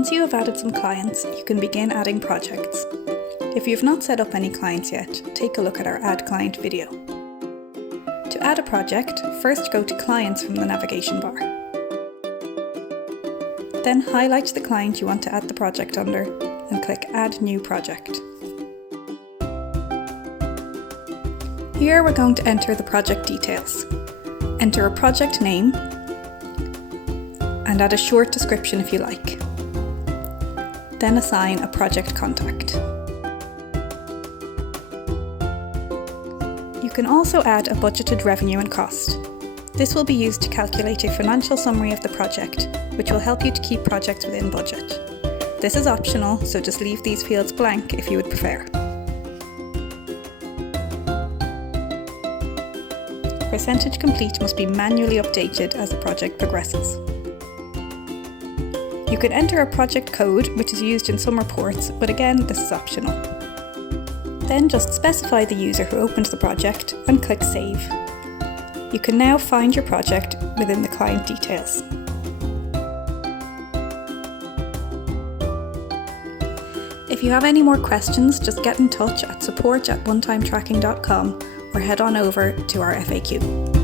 Once you have added some clients, you can begin adding projects. If you have not set up any clients yet, take a look at our Add Client video. To add a project, first go to Clients from the navigation bar. Then highlight the client you want to add the project under and click Add New Project. Here we're going to enter the project details. Enter a project name and add a short description if you like. Then assign a project contact. You can also add a budgeted revenue and cost. This will be used to calculate a financial summary of the project, which will help you to keep projects within budget. This is optional, so just leave these fields blank if you would prefer. Percentage complete must be manually updated as the project progresses. You can enter a project code, which is used in some reports, but again, this is optional. Then just specify the user who opened the project and click Save. You can now find your project within the client details. If you have any more questions, just get in touch at support@onetimetracking.com or head on over to our FAQ.